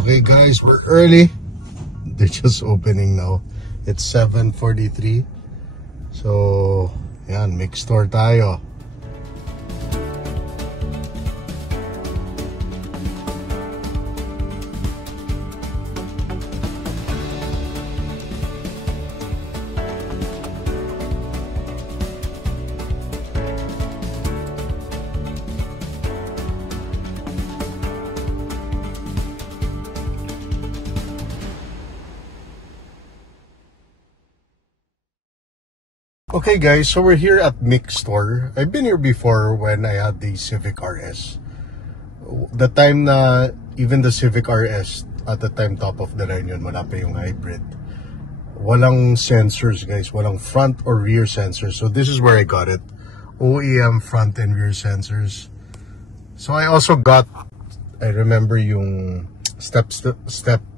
Okay guys, we're early. They're just opening now. It's 7:43. So, yan, mix store tayo. Okay guys, so we're here at Mix Store. I've been here before when I had the Civic RS. The time na even the Civic RS at the time top of the line yun, wala pa yung hybrid. Walang sensors guys, walang front or rear sensors. So this is where I got it. OEM front and rear sensors. So I also got, I remember yung step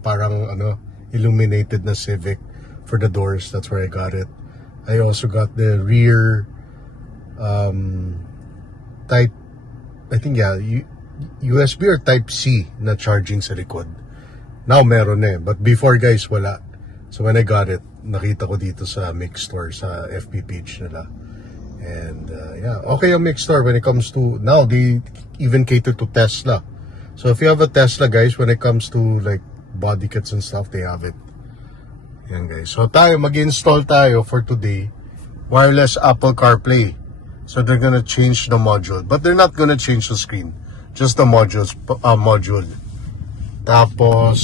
parang illuminated na Civic for the doors. That's where I got it. I also got the rear type, I think yeah, USB or type C na charging sa likod. Now meron eh, but before guys wala. So when I got it, nakita ko dito sa Mix Store sa FB page nila. And yeah, okay yung Mix Store when it comes to, now they even cater to Tesla. So if you have a Tesla guys, when it comes to like body kits and stuff, they have it. Yan guys. So tayo, mag-install tayo for today. Wireless Apple CarPlay. So they're gonna change the module. But they're not gonna change the screen. Just the module. Tapos,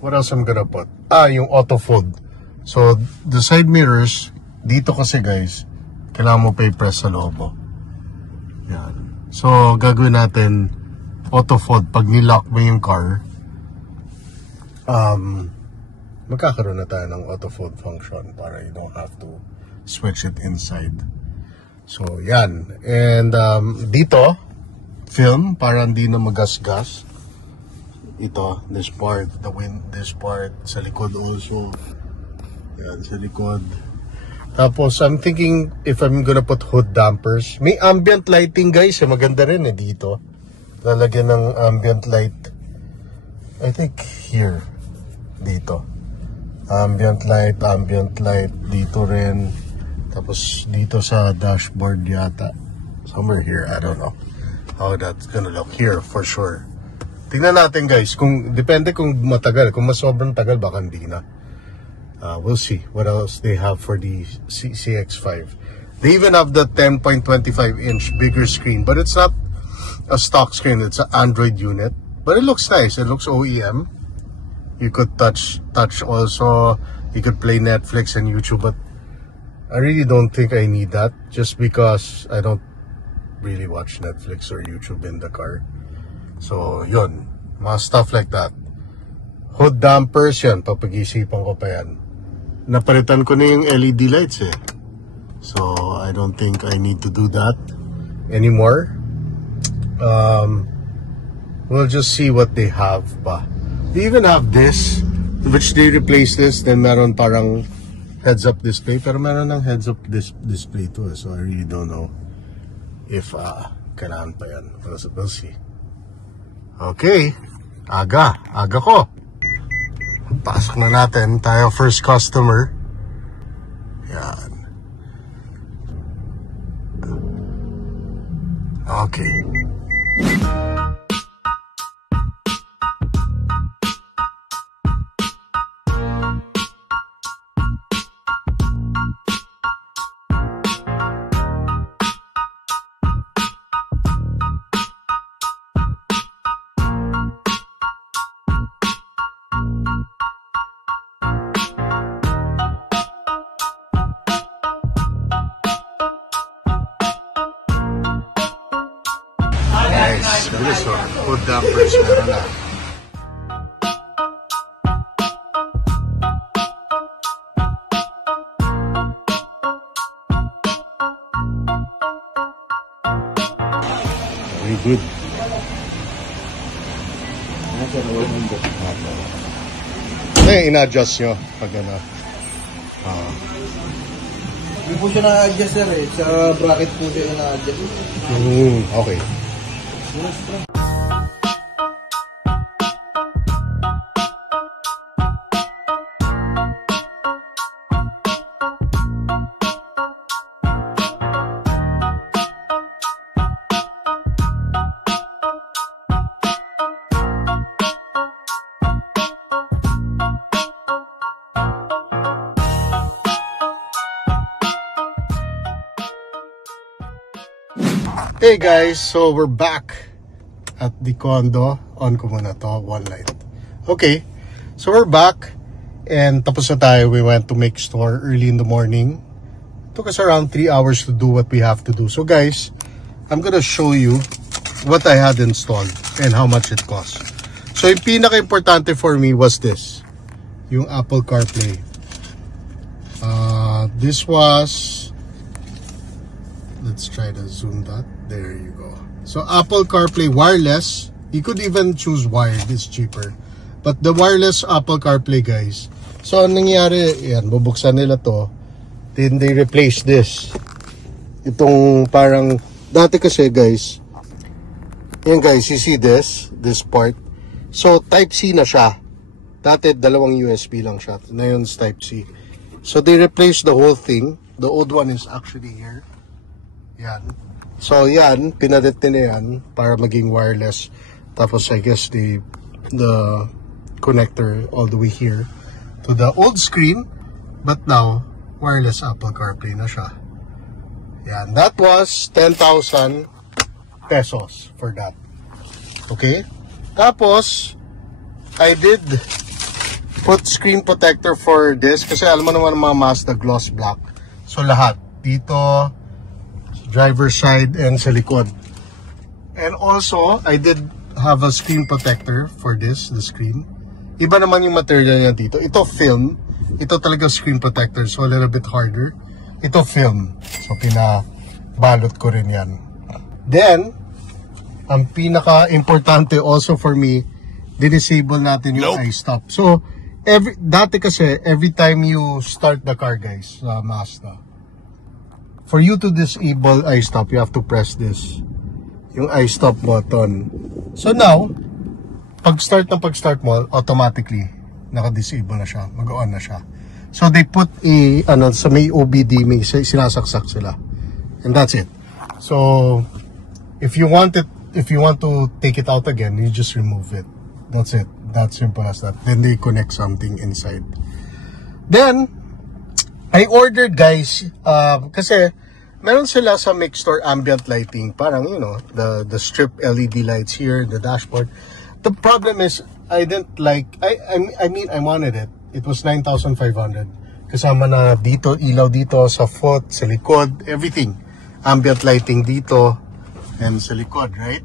what else I'm gonna put? Yung auto fold. So, the side mirrors, dito kasi guys, kailangan mo pa i-press sa lobo. Yan. So, gagawin natin auto fold. Pag nilock mo yung car, magkakaroon na tayo ng auto fold function para you don't have to switch it inside. So yan, and dito film para hindi na magasgas. Ito, this part, the wind, this part sa likod also. Yan, sa likod. Tapos I'm thinking if I'm gonna put hood dampers. May ambient lighting guys, maganda rin dito. Lalagyan ng ambient light, I think here, dito ambient light dito rin, tapos dito sa dashboard yata somewhere here, I don't know how that's gonna look here for sure. Tingnan natin guys, kung depende kung matagal, kung mas sobrang tagal baka hindi na. We'll see what else they have for the CX-5. They even have the 10.25-inch bigger screen, but it's not a stock screen, it's an Android unit, but it looks nice, it looks OEM. You could touch also. You could play Netflix and YouTube, but I really don't think I need that, just because I don't really watch Netflix or YouTube in the car. So yun, mga stuff like that. Hood dampers yan, papag-isipan ko pa yan. Napalitan ko na yung LED lights eh. So I don't think I need to do that anymore. We'll just see what they have pa. They even have this, which they replace this, then meron parang heads-up display, pero meron ng heads-up display too, so I really don't know if kailangan pa yan. We'll see. Okay, aga ko. Pasok na natin, tayo first customer. Yan. Okay. Nice. Bilis o. Hood dampers. Meron na. Very good. In-adjust nyo pag ano. Hindi po siya na-adjust sir eh. Sa bracket po siya na-adjust. Okay. Hey guys, so we're back at the condo. On ko muna to, one light. Okay, so we're back and tapos na tayo. We went to make store early in the morning. Took us around 3 hours to do what we have to do. So guys, I'm gonna show you what I had installed and how much it cost. So yung pinaka-importante for me was this, yung Apple CarPlay. This was, let's try to zoom that. There you go. So Apple CarPlay wireless. You could even choose wired, it's cheaper. But the wireless Apple CarPlay guys. So anong nangyari, yan, bubuksan nila to. Then they replace this. Itong parang, dati kasi guys, yan guys, you see this part. So Type-C na siya. Dati dalawang USB lang siya. Ngayon Type-C. So they replaced the whole thing. The old one is actually here. Yan. So yan, pinadit nila yan para maging wireless. Tapos I guess the connector all the way here to the old screen. But now, wireless Apple CarPlay na siya. Yan. That was 10,000 pesos for that. Okay? Tapos, I did put screen protector for this kasi alam mo naman mga Mazda gloss black. So lahat dito, driver side and sa likod. And also, I did have a screen protector for this, the screen. Iba naman yung material niya dito. Ito film, ito talaga screen protector, so a little bit harder. Ito film, so pinabalot ko rin yan. Then, ang pinaka-importante also for me, disable natin yung iStop. So, dati kasi, every time you start the car guys, sa Mazda, for you to disable iStop, you have to press this, yung iStop button. So now, pag-start mo, automatically, naka-disable na siya, mag-on na siya. So they put sa may OBD, may sinasaksak sila. And that's it. So, if you want to take it out again, you just remove it. That's it. That's simple as that. Then they connect something inside. Then, I ordered guys, kasi meron sila sa Make Store ambient lighting, parang you know, the strip LED lights here, the dashboard. The problem is, I didn't like, I mean, I wanted it. It was 9,500. Kasama na dito, ilaw dito, sa foot, sa likod, everything. Ambient lighting dito, and sa likod, right?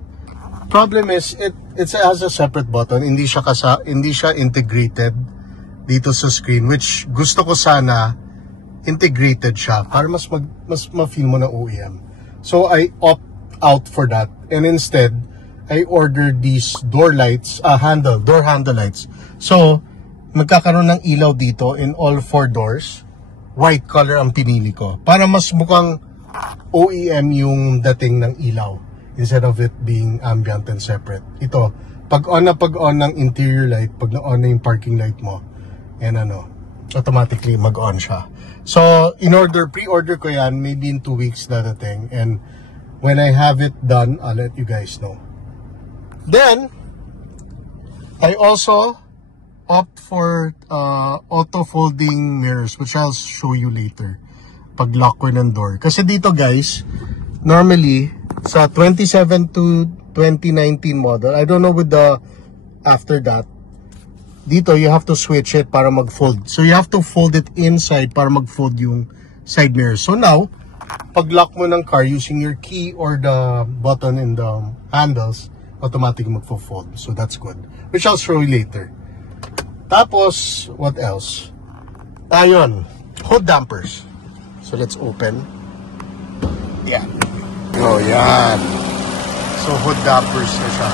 Problem is, it has a separate button. Hindi siya integrated dito sa screen, which gusto ko sana integrated siya para mas ma-feel mo na OEM. So I opt out for that, and instead I ordered these door lights, door handle lights. So magkakaroon ng ilaw dito in all 4 doors. White color ang pinili ko para mas mukhang OEM yung dating ng ilaw, instead of it being ambient and separate. Ito, pag on ng interior light, pag na-on na yung parking light mo, and automatically mag-on siya. So, pre-order ko yan, maybe in 2 weeks dadating. And when I have it done, I'll let you guys know. Then, I also opt for auto-folding mirrors, which I'll show you later. Pag lock ko ng door. Kasi dito guys, normally, sa 27 to 2019 model, I don't know with the after that, dito you have to switch it para mag-fold. So you have to fold it inside para mag-fold yung side mirror. So now, pag lock mo ng car using your key or the button in the handles, automatically mag-fold. So that's good. Which I'll show you later. Tapos, what else? Ayun, hood dampers. So let's open. Yeah. Oh, yan. So hood dampers na siya.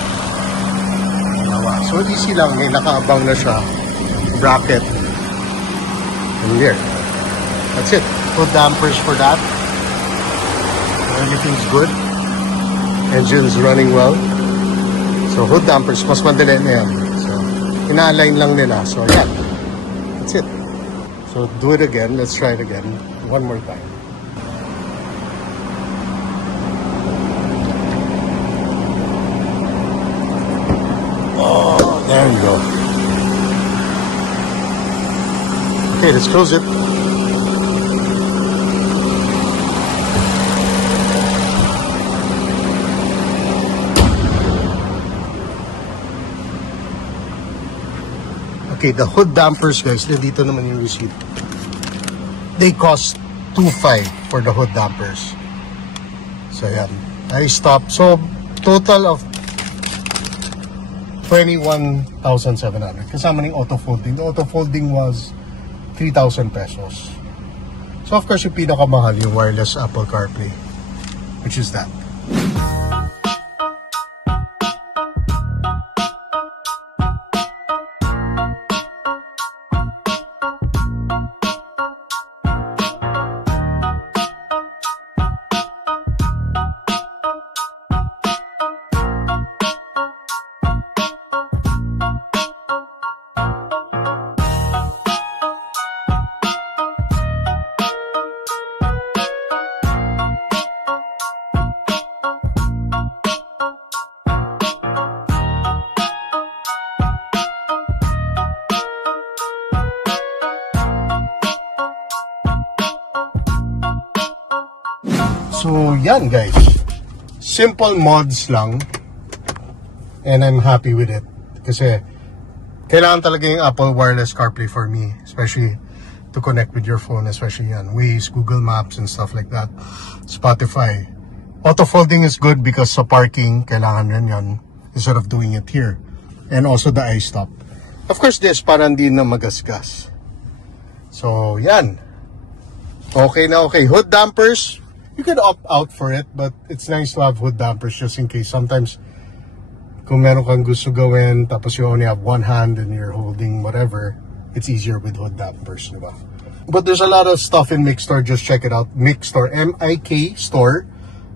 So easy lang, may nakaabang na siya. Bracket. And there. That's it. Hood dampers for that. Everything's good. Engine's running well. So hood dampers, mas madali na yan. So, ina-align lang nila. So yeah. That's it. So do it again. Let's try it again. One more time. Oh, there you go. Okay, let's close it. Okay, the hood dampers, guys, dito naman yung receipt. They cost 2.5 for the hood dampers. So, yan. I stopped. So, total of 21,700. Kasama ng auto folding. The auto folding was 3,000 pesos. So, of course, yung pinakamahal, yung wireless Apple CarPlay, which is that. So, yan guys. Simple mods lang. And I'm happy with it. Kasi, kailangan talaga yung Apple Wireless CarPlay for me. Especially to connect with your phone. Especially yan. Waze, Google Maps, and stuff like that. Spotify. Auto folding is good because sa parking, kailangan rin yan. Instead of doing it here. And also the iStop. Of course, this para hindi na magasgas. So, yan. Okay na okay. Hood dampers. You could opt out for it, but it's nice to have hood dampers just in case. Sometimes, kung meron kang gusto gawin, tapos you only have one hand and you're holding whatever, it's easier with hood dampers, diba? But there's a lot of stuff in Mixstore. Just check it out. Mixstore, M-I-K Store,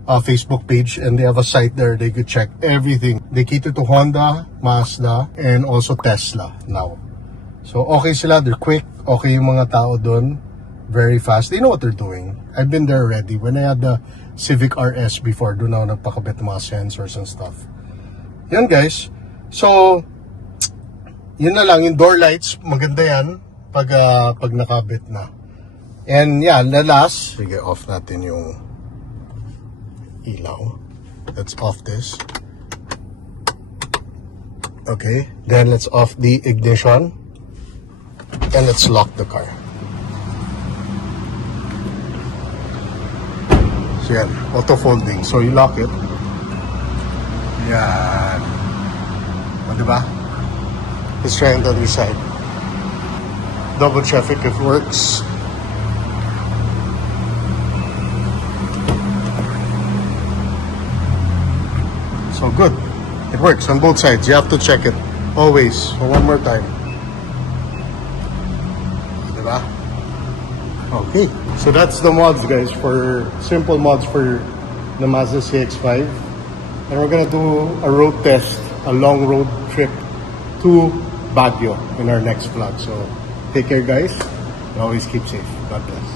Facebook page, and they have a site there. They could check everything. They cater to Honda, Mazda, and also Tesla now. So, okay sila. They're quick. Okay yung mga tao dun. Very fast. They know what they're doing. I've been there already. When I had the Civic RS before, doon ako nagpakabit ng mga sensors and stuff. Yan guys. So, yun na lang. Yung door lights, maganda yan pag nakabit na. And yeah, the last, sige, off natin yung ilaw. Let's off this. Okay. Then let's off the ignition. And let's lock the car. So yan, auto folding. So you lock it. Yan. O, diba? Let's try on the other side. Double check if it works. So good. It works on both sides. You have to check it always. So one more time. Diba? Okay, so that's the mods guys, for simple mods for the Mazda CX-5. And we're gonna do a road test, a long road trip to Baguio in our next vlog. So take care guys, and always keep safe. God bless.